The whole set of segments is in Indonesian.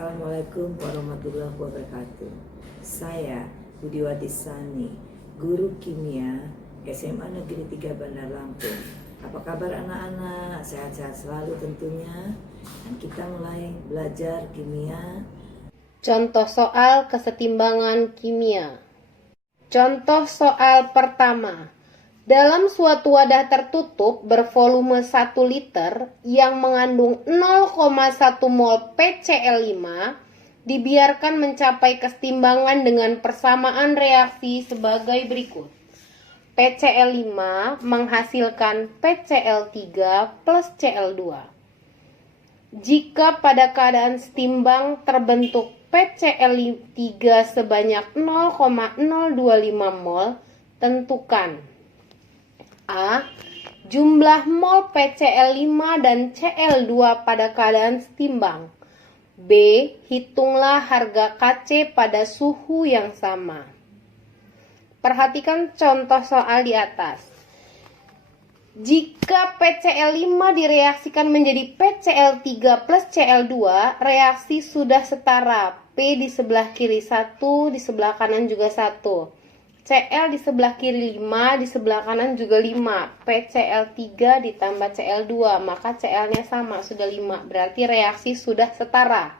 Assalamualaikum warahmatullahi wabarakatuh. Saya Budiwati Sani, guru kimia SMA Negeri 3 Bandar Lampung. Apa kabar anak-anak? Sehat-sehat selalu tentunya. Dan kita mulai belajar kimia. Contoh soal kesetimbangan kimia. Contoh soal pertama. Dalam suatu wadah tertutup bervolume 1 liter yang mengandung 0,1 mol PCl5 dibiarkan mencapai kesetimbangan dengan persamaan reaksi sebagai berikut. PCl5 menghasilkan PCl3 plus Cl2. Jika pada keadaan setimbang terbentuk PCl3 sebanyak 0,025 mol, tentukan A. Jumlah mol PCl5 dan Cl2 pada keadaan setimbang. B. Hitunglah harga Kc pada suhu yang sama. Perhatikan contoh soal di atas. Jika PCl5 direaksikan menjadi PCl3 plus Cl2, reaksi sudah setara. P di sebelah kiri 1, di sebelah kanan juga 1. Cl di sebelah kiri 5, di sebelah kanan juga 5. PCl3 ditambah Cl2, maka Cl-nya sama, sudah 5. Berarti reaksi sudah setara.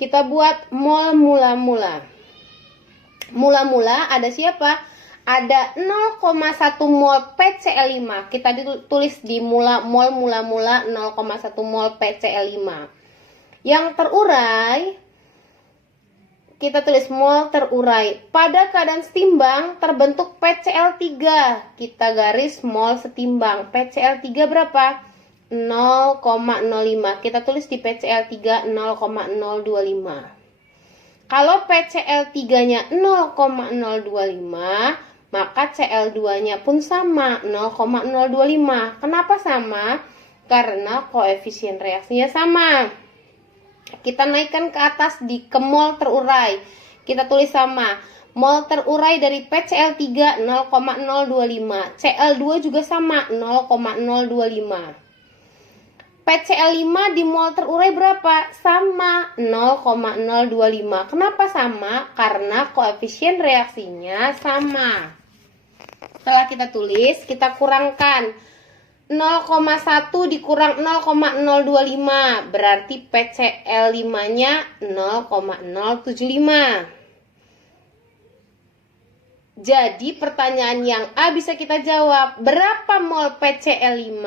Kita buat mol mula-mula. Mula-mula ada siapa? Ada 0,1 mol PCl5. Kita tulis di mol mula-mula 0,1 mol PCl5. Yang terurai, kita tulis mol terurai. Pada keadaan setimbang terbentuk PCl3. Kita garis mol setimbang. PCl3 berapa? 0,05. Kita tulis di PCl3 0,025. Kalau PCl3-nya 0,025, maka Cl2-nya pun sama, 0,025. Kenapa sama? Karena koefisien reaksinya sama. Kita naikkan ke atas di ke mol terurai. Kita tulis sama. Mol terurai dari PCl3 0,025. Cl2 juga sama, 0,025. PCl5 di mol terurai berapa? Sama, 0,025. Kenapa sama? Karena koefisien reaksinya sama. Setelah kita tulis, kita kurangkan. 0,1 dikurang 0,025 berarti PCl5-nya 0,075. Jadi pertanyaan yang A bisa kita jawab. Berapa mol PCl5?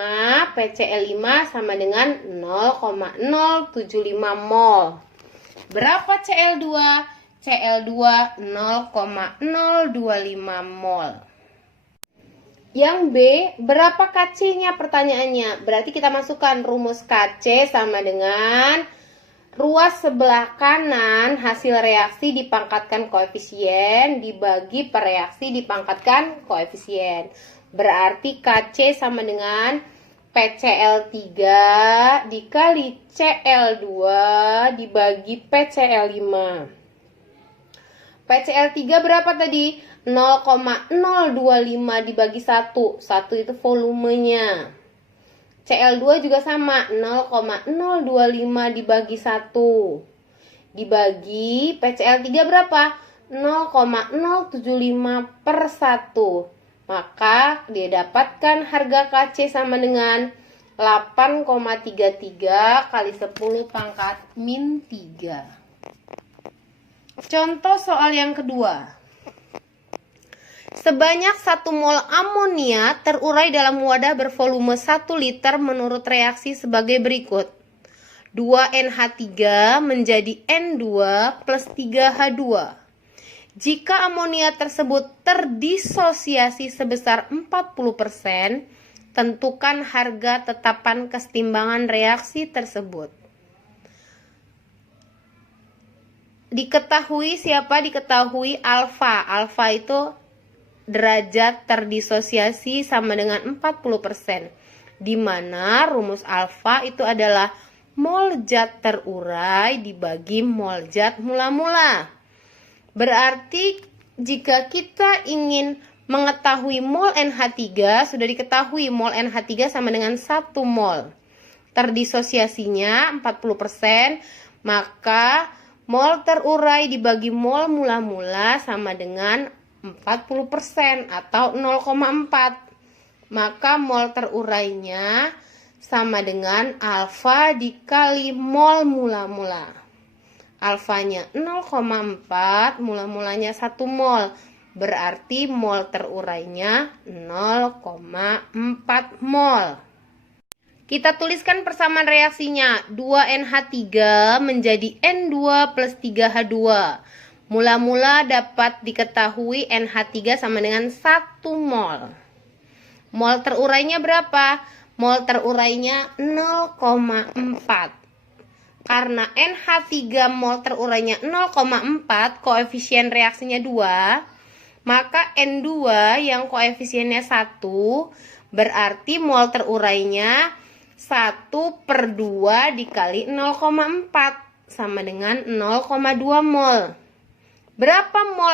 PCl5 sama dengan 0,075 mol. Berapa Cl2? Cl2 0,025 mol. Yang B, berapa Kc-nya pertanyaannya? Berarti kita masukkan rumus Kc sama dengan ruas sebelah kanan hasil reaksi dipangkatkan koefisien dibagi per reaksi dipangkatkan koefisien. Berarti Kc sama dengan PCl3 dikali Cl2 dibagi PCl5. PCl3 berapa tadi? 0,025 dibagi 1. 1 itu volumenya. Cl2 juga sama, 0,025 dibagi 1. Dibagi PCl3 berapa? 0,075 per 1. Maka didapatkan harga Kc sama dengan 8,33 kali 10 pangkat min 3. Contoh soal yang kedua. Sebanyak 1 mol amonia terurai dalam wadah bervolume 1 liter menurut reaksi sebagai berikut. 2NH3 menjadi N2 plus 3H2. Jika amonia tersebut terdisosiasi sebesar 40%, tentukan harga tetapan kesetimbangan reaksi tersebut. Diketahui siapa? Diketahui alfa. Alfa itu derajat terdisosiasi sama dengan 40%. Di mana rumus alfa itu adalah mol zat terurai dibagi mol zat mula-mula. Berarti jika kita ingin mengetahui mol NH3, sudah diketahui mol NH3 sama dengan 1 mol. Terdisosiasinya 40%, Maka mol terurai dibagi mol mula-mula sama dengan 40% atau 0,4. Maka mol terurainya sama dengan alfa dikali mol mula-mula. Alfanya 0,4, mula-mulanya 1 mol. Berarti mol terurainya 0,4 mol. Kita tuliskan persamaan reaksinya. 2NH3 menjadi N2 plus 3H2. Mula-mula dapat diketahui NH3 sama dengan 1 mol. Mol terurainya berapa? Mol terurainya 0,4. Karena NH3 mol terurainya 0,4, koefisien reaksinya 2. Maka N2 yang koefisiennya 1, berarti mol terurainya 1/2 dikali 0,4 sama dengan 0,2 mol. Berapa mol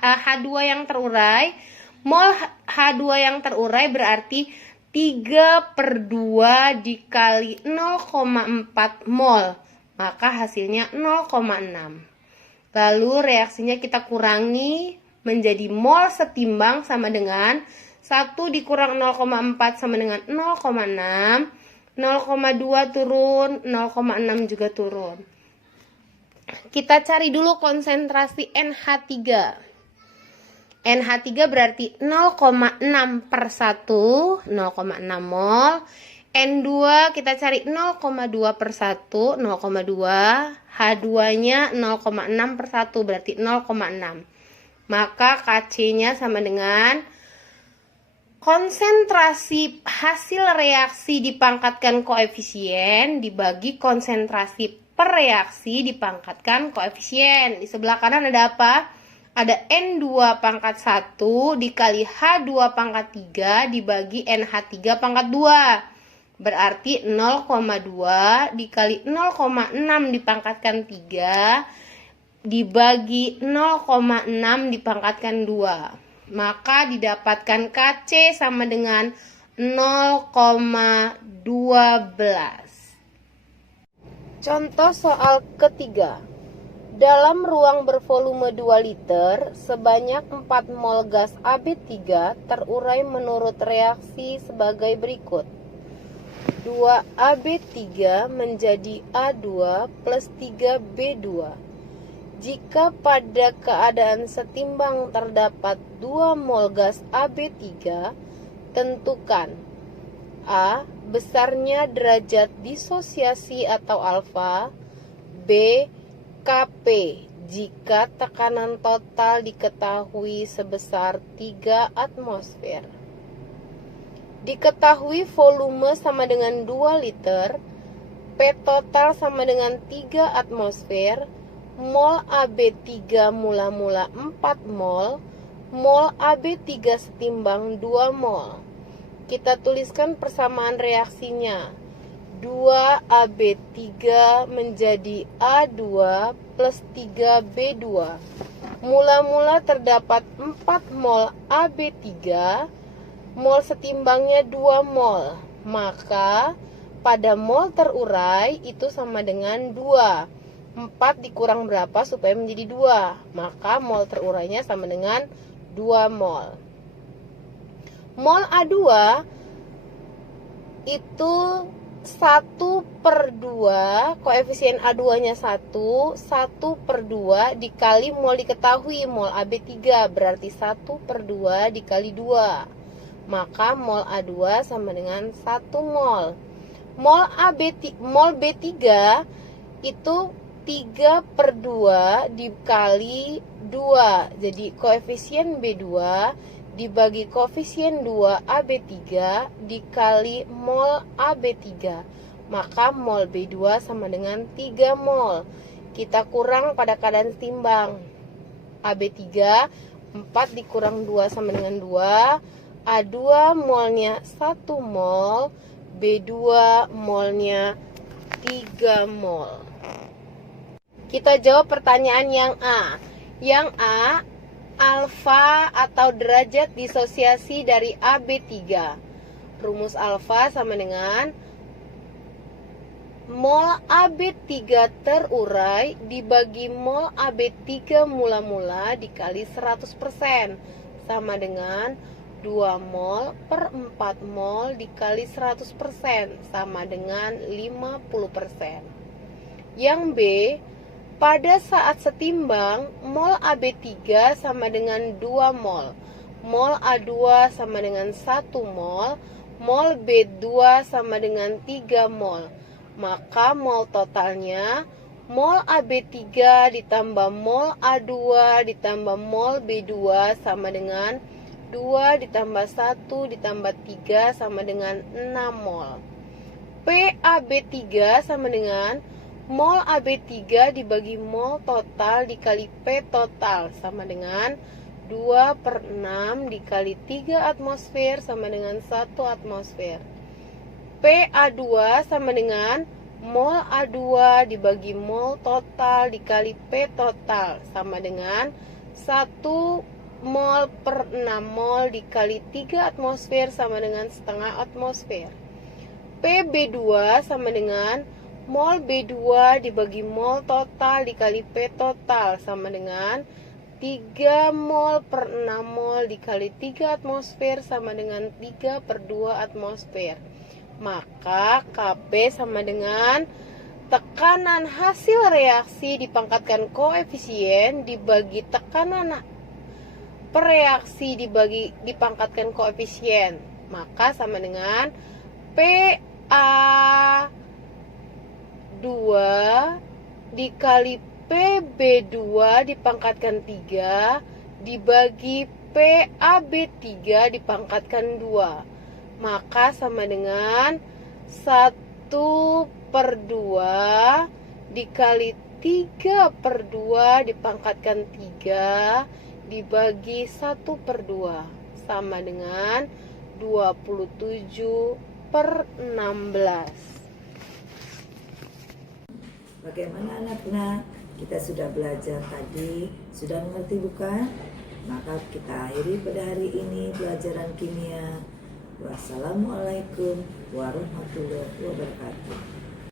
H2 yang terurai? Mol H2 yang terurai berarti 3/2 dikali 0,4 mol. Maka hasilnya 0,6. Lalu reaksinya kita kurangi menjadi mol setimbang sama dengan 1 dikurang 0,4 sama dengan 0,6. 0,2 turun, 0,6 juga turun. Kita cari dulu konsentrasi NH3. NH3 berarti 0,6/1, 0,6 mol. N2 kita cari 0,2/1, 0,2. H2-nya 0,6/1 berarti 0,6. Maka KC-nya sama dengan konsentrasi hasil reaksi dipangkatkan koefisien dibagi konsentrasi per reaksi dipangkatkan koefisien. Di sebelah kanan ada apa? Ada N2 pangkat 1 dikali H2 pangkat 3 dibagi NH3 pangkat 2. Berarti 0,2 dikali 0,6 dipangkatkan 3 dibagi 0,6 dipangkatkan 2. Maka didapatkan KC sama dengan 0,12. Contoh soal ketiga. Dalam ruang bervolume 2 liter, sebanyak 4 mol gas AB3 terurai menurut reaksi sebagai berikut. 2AB3 menjadi A2 plus 3B2. Jika pada keadaan setimbang terdapat 2 mol gas AB3, tentukan A. Besarnya derajat disosiasi atau alfa. B. Kp jika tekanan total diketahui sebesar 3 atmosfer. Diketahui volume sama dengan 2 liter, P total sama dengan 3 atmosfer, mol AB3 mula-mula 4 mol, mol AB3 setimbang 2 mol. Kita tuliskan persamaan reaksinya. 2AB3 menjadi A2 plus 3B2. Mula-mula terdapat 4 mol AB3, mol setimbangnya 2 mol. Maka pada mol terurai itu sama dengan 2. 4 dikurang berapa supaya menjadi 2? Maka mol terurainya sama dengan 2 mol. Mol A2 itu 1/2, koefisien A2-nya 1, 1/2 dikali mol diketahui, mol AB3 berarti 1/2 dikali 2. Maka mol A2 sama dengan 1 mol. Mol B3 itu 3/2 dikali 2. Jadi koefisien B2 dibagi koefisien 2 AB3 dikali mol AB3. Maka mol B2 sama dengan 3 mol. Kita kurang pada keadaan setimbang. AB3 4 dikurang 2 sama dengan 2. A2 molnya 1 mol, B2 molnya 3 mol. Kita jawab pertanyaan yang A. Yang A, alfa atau derajat disosiasi dari AB3. Rumus alfa sama dengan mol AB3 terurai dibagi mol AB3 mula-mula dikali 100% sama dengan 2 mol per 4 mol dikali 100% sama dengan 50%. Yang B, pada saat setimbang mol AB3 sama dengan 2 mol, mol A2 sama dengan 1 mol, mol B2 sama dengan 3 mol. Maka mol totalnya mol AB3 ditambah mol A2 ditambah mol B2 sama dengan 2 ditambah 1 ditambah 3 sama dengan 6 mol. PAB3 sama dengan mol AB3 dibagi mol total dikali P total sama dengan 2 per 6 dikali 3 atmosfer sama dengan 1 atmosfer. PA2 sama dengan mol A2 dibagi mol total dikali P total sama dengan 1 mol per 6 mol dikali 3 atmosfer sama dengan setengah atmosfer. PB2 sama dengan mol B2 dibagi mol total dikali P total sama dengan 3 mol per 6 mol dikali 3 atmosfer sama dengan 3 per 2 atmosfer. Maka Kp sama dengan tekanan hasil reaksi dipangkatkan koefisien dibagi tekanan per reaksi dipangkatkan koefisien. Maka sama dengan PA2 dikali PB2 dipangkatkan 3 dibagi PAB3 dipangkatkan 2. Maka sama dengan 1 per 2 dikali 3 per 2 dipangkatkan 3 dibagi 1 per 2 sama dengan 27 per 16. Bagaimana anak-anak? Kita sudah belajar tadi, sudah mengerti bukan? Maka kita akhiri pada hari ini pelajaran kimia. Wassalamualaikum warahmatullahi wabarakatuh.